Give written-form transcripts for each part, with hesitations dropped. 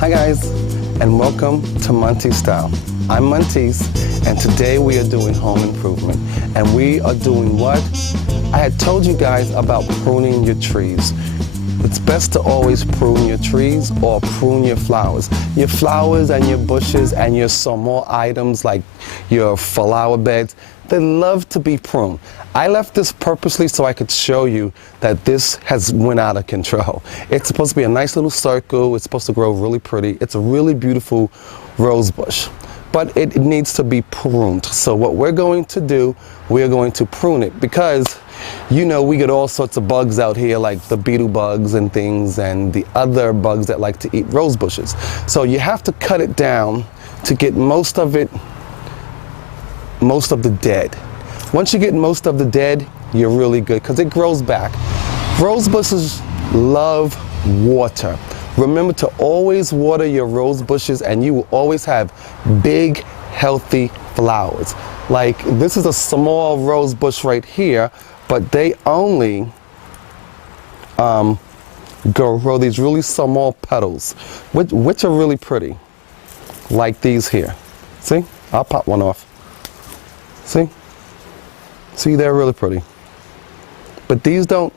Hi guys, and welcome to Monty's Style. I'm Monty's, and today we are doing home improvement. And we are doing what? I had told you guys about pruning your trees. It's best to always prune your trees or prune your flowers. Your flowers and your bushes and your small items like your flower beds, they love to be pruned. I left this purposely so I could show you that this has went out of control. It's supposed to be a nice little circle. It's supposed to grow really pretty. It's a really beautiful rose bush, but it needs to be pruned. So what we're going to do, we're going to prune it because you know we get all sorts of bugs out here like the beetle bugs and things and the other bugs that like to eat rose bushes. So you have to cut it down to get most of the dead. Once you get most of the dead, you're really good because it grows back. Rose bushes love water. Remember to always water your rose bushes and you will always have big, healthy flowers. Like this is a small rose bush right here, but they only grow these really small petals, which are really pretty, like these here. See? I'll pop one off. See? See, they're really pretty. But these don't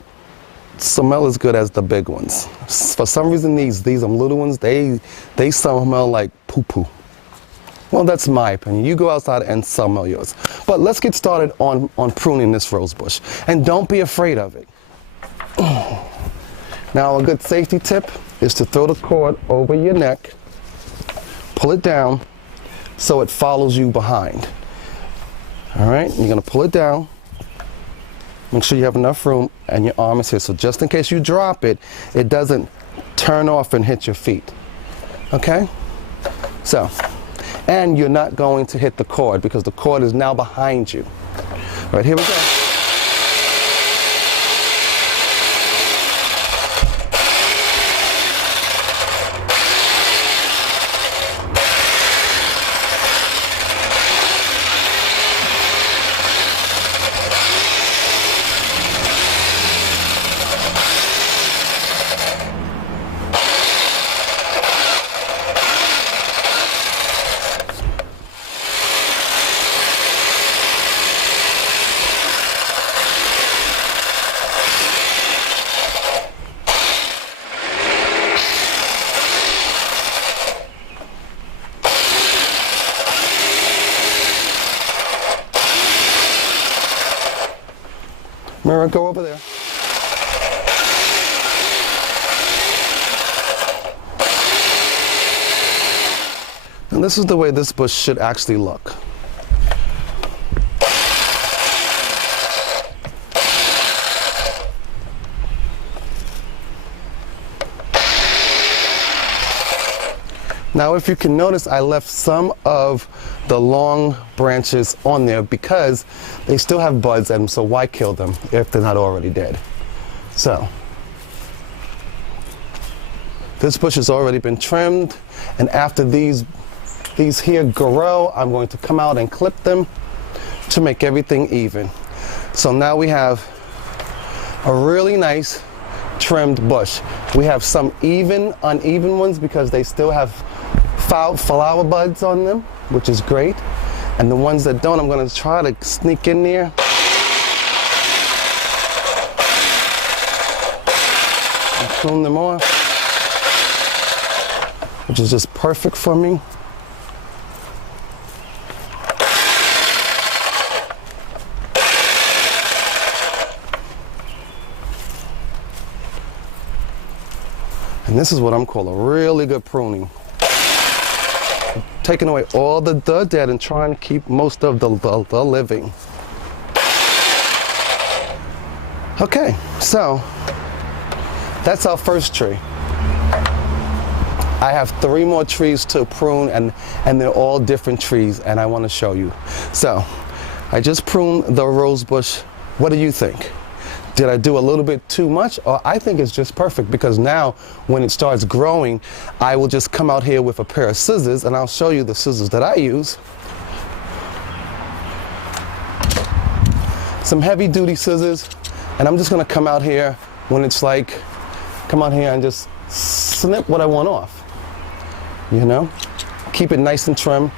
smell as good as the big ones. For some reason, these little ones, they smell like poo-poo. Well, that's my opinion. You go outside and smell yours. But let's get started on pruning this rose bush. And don't be afraid of it. Now, a good safety tip is to throw the cord over your neck, pull it down so it follows you behind. All right, you're gonna pull it down. Make sure you have enough room and your arm is here. So just in case you drop it, it doesn't turn off and hit your feet. Okay? So, and you're not going to hit the cord because the cord is now behind you. All right, here we go. Mira, go over there. And this is the way this bush should actually look. Now, if you can notice, I left some of the long branches on there because they still have buds in them, so why kill them if they're not already dead? So, this bush has already been trimmed, and after these here grow, I'm going to come out and clip them to make everything even. So now we have a really nice trimmed bush. We have some uneven ones because they still have flower buds on them, which is great. And the ones that don't, I'm going to try to sneak in there. And prune them off, which is just perfect for me. And this is what I'm calling a really good pruning. Taking away all the dead and trying to keep most of the living. Okay, so that's our first tree. I have 3 more trees to prune and they're all different trees and I want to show you. So I just pruned the rose bush. What do you think? Did I do a little bit too much? Or I think it's just perfect because now when it starts growing, I will just come out here with a pair of scissors and I'll show you the scissors that I use. Some heavy duty scissors, and I'm just gonna come out here when it's like, come out here and just snip what I want off. you know? Keep it nice and trim.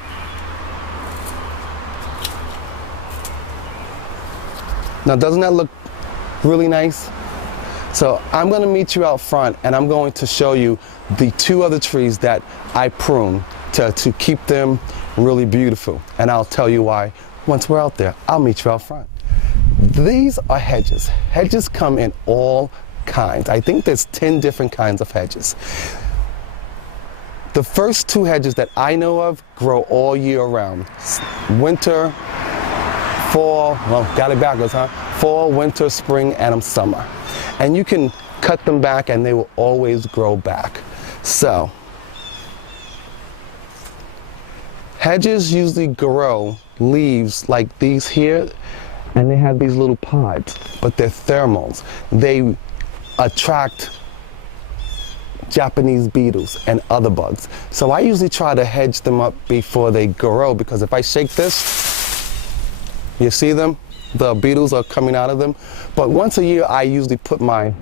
Now, doesn't that look really nice? So I'm gonna meet you out front and I'm going to show you the 2 other trees that I prune to keep them really beautiful. And I'll tell you why once we're out there. I'll meet you out front. These are hedges. Hedges come in all kinds. I think there's 10 different kinds of hedges. The first 2 hedges that I know of grow all year round. Winter, fall, well, got it backwards, huh? Fall, winter, spring, and summer. And you can cut them back and they will always grow back. So, hedges usually grow leaves like these here, and they have these little pods, but they're thermals. They attract Japanese beetles and other bugs. So I usually try to hedge them up before they grow, because if I shake this, you see them? The beetles are coming out of them. But once a year, I usually put my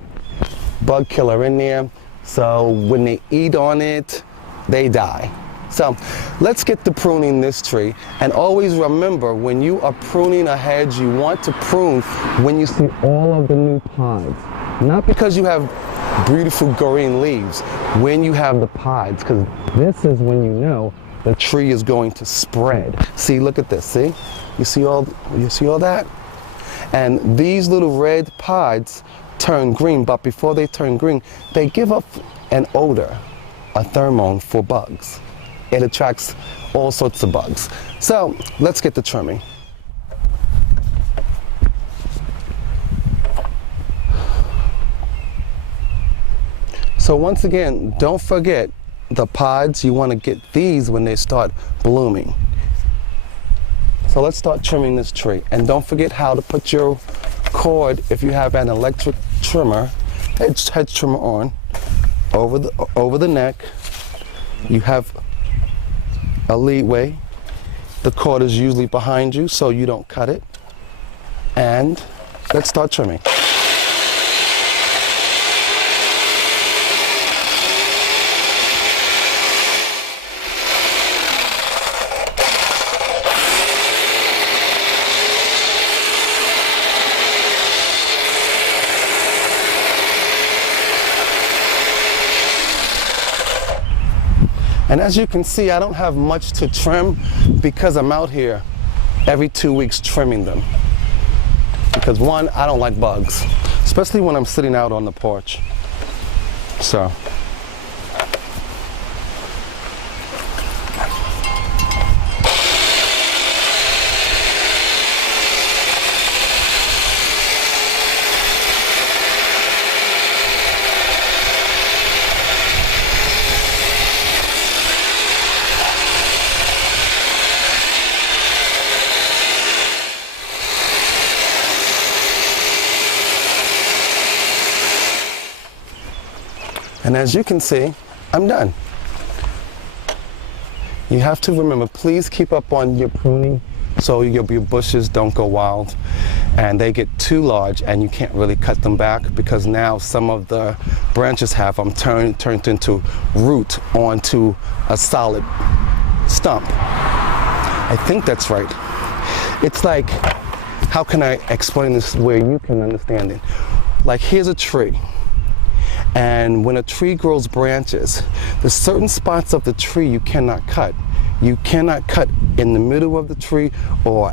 bug killer in there, so when they eat on it, they die. So let's get to pruning this tree. And always remember, when you are pruning a hedge, you want to prune when you see all of the new pods. Not because you have beautiful green leaves, when you have the pods, because this is when you know the tree is going to spread. See, look at this, see? You see all that? And these little red pods turn green, but before they turn green, they give up an odor, a pheromone for bugs. It attracts all sorts of bugs. So let's get to trimming. So once again, don't forget the pods. You want to get these when they start blooming. So let's start trimming this tree. And don't forget how to put your cord, if you have an electric trimmer, hedge trimmer on, over the neck. You have a leadway. The cord is usually behind you so you don't cut it. And let's start trimming. And as you can see, I don't have much to trim because I'm out here every 2 weeks trimming them. Because one, I don't like bugs, especially when I'm sitting out on the porch. So. And as you can see, I'm done. You have to remember, please keep up on your pruning so your bushes don't go wild and they get too large and you can't really cut them back, because now some of the branches have them turned into root onto a solid stump. I think that's right. It's like, how can I explain this where you can understand it? Like, here's a tree. And when a tree grows branches, there's certain spots of the tree you cannot cut. You cannot cut in the middle of the tree or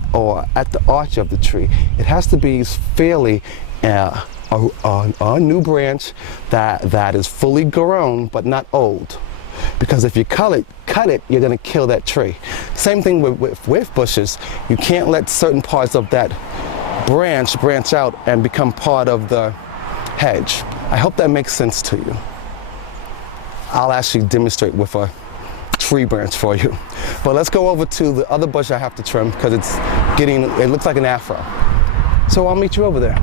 at the arch of the tree. It has to be fairly a new branch that is fully grown but not old. Because if you cut it, you're going to kill that tree. Same thing with bushes. You can't let certain parts of that branch out and become part of the hedge. I hope that makes sense to you. I'll actually demonstrate with a tree branch for you. But let's go over to the other bush I have to trim because it looks like an afro. So I'll meet you over there.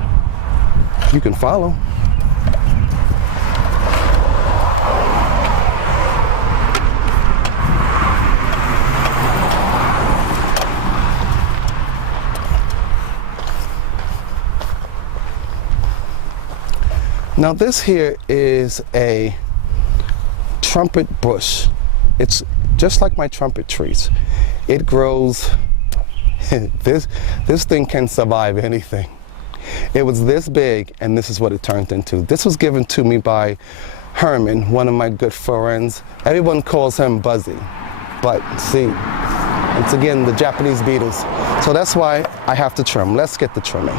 You can follow. Now this here is a trumpet bush. It's just like my trumpet trees. It grows, this thing can survive anything. It was this big, and this is what it turned into. This was given to me by Herman, one of my good friends. Everyone calls him Buzzy, but see, it's again the Japanese beetles. So that's why I have to trim. Let's get the trimming.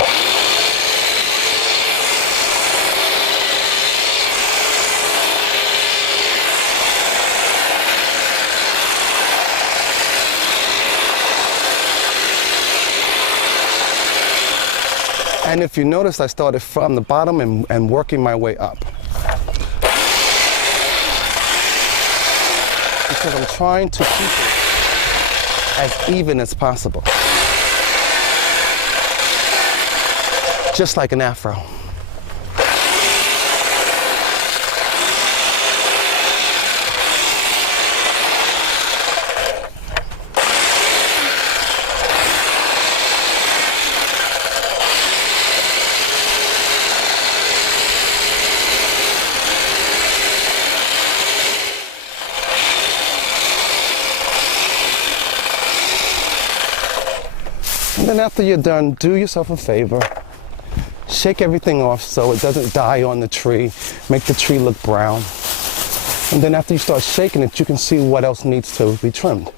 And if you notice, I started from the bottom and working my way up. Because I'm trying to keep it as even as possible. Just like an afro. And then after you're done, do yourself a favor. Shake everything off so it doesn't die on the tree. Make the tree look brown. And then after you start shaking it, you can see what else needs to be trimmed.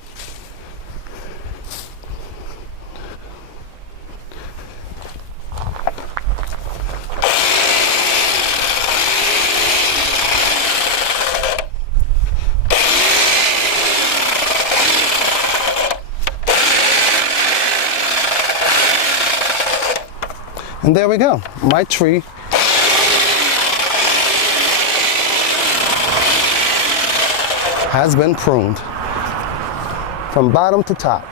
And there we go. My tree has been pruned from bottom to top.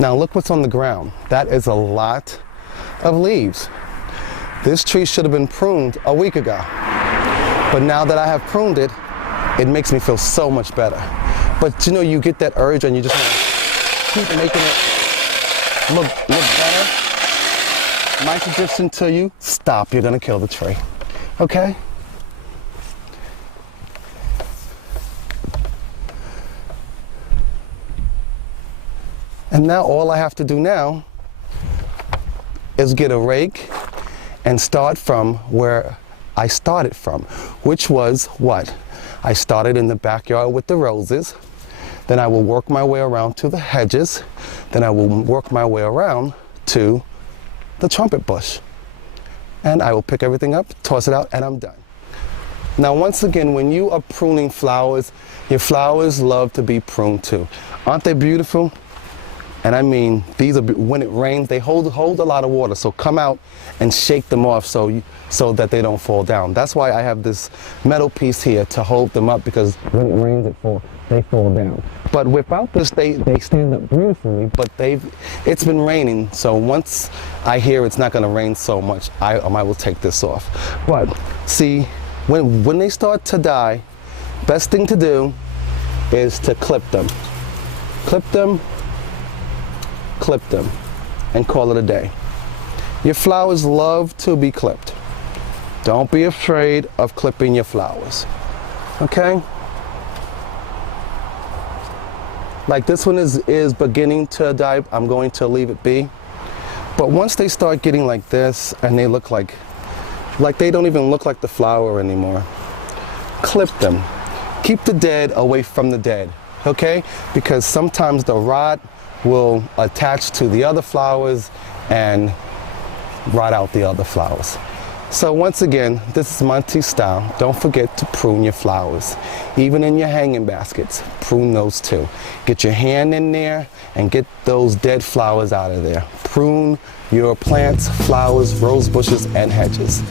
Now look what's on the ground. That is a lot of leaves. This tree should have been pruned a week ago. But now that I have pruned it, it makes me feel so much better. But you know, you get that urge and you just want to keep making it look better. My suggestion to you, stop, you're gonna kill the tree, okay? And now all I have to do now is get a rake and start from where I started from, which was what? I started in the backyard with the roses. Then I will work my way around to the hedges. Then I will work my way around to the trumpet bush. And I will pick everything up, toss it out, and I'm done. Now, once again, when you are pruning flowers, your flowers love to be pruned too. Aren't they beautiful? And I mean, these are, when it rains, they hold a lot of water. So come out and shake them off so that they don't fall down. That's why I have this metal piece here to hold them up, because when it rains, they fall down. But without this, they stand up beautifully, but it's been raining. So once I hear it's not gonna rain so much, I will take this off. But see, when they start to die, best thing to do is to clip them. Clip them, and call it a day. Your flowers love to be clipped. Don't be afraid of clipping your flowers, okay? Like this one is beginning to die, I'm going to leave it be. But once they start getting like this and they look like they don't even look like the flower anymore, clip them. Keep the dead away from the dead, okay? Because sometimes the rot will attach to the other flowers and rot out the other flowers. So once again, this is Monty style. Don't forget to prune your flowers. Even in your hanging baskets, prune those too. Get your hand in there and get those dead flowers out of there. Prune your plants, flowers, rose bushes, and hedges.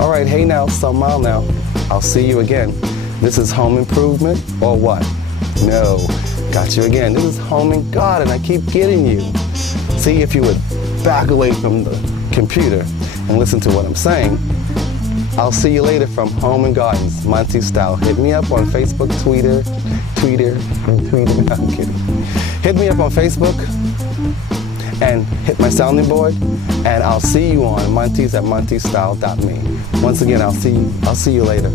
All right, hey now, Samal now. I'll see you again. This is home improvement or what? No, got you again. This is home and garden. I keep getting you. See, if you would back away from the computer and listen to what I'm saying. I'll see you later from Home and Gardens, Monty style. Hit me up on Facebook, Twitter. I'm kidding. Hit me up on Facebook and hit my sounding board. And I'll see you on Monty's at montystyle.me. Once again, I'll see you later.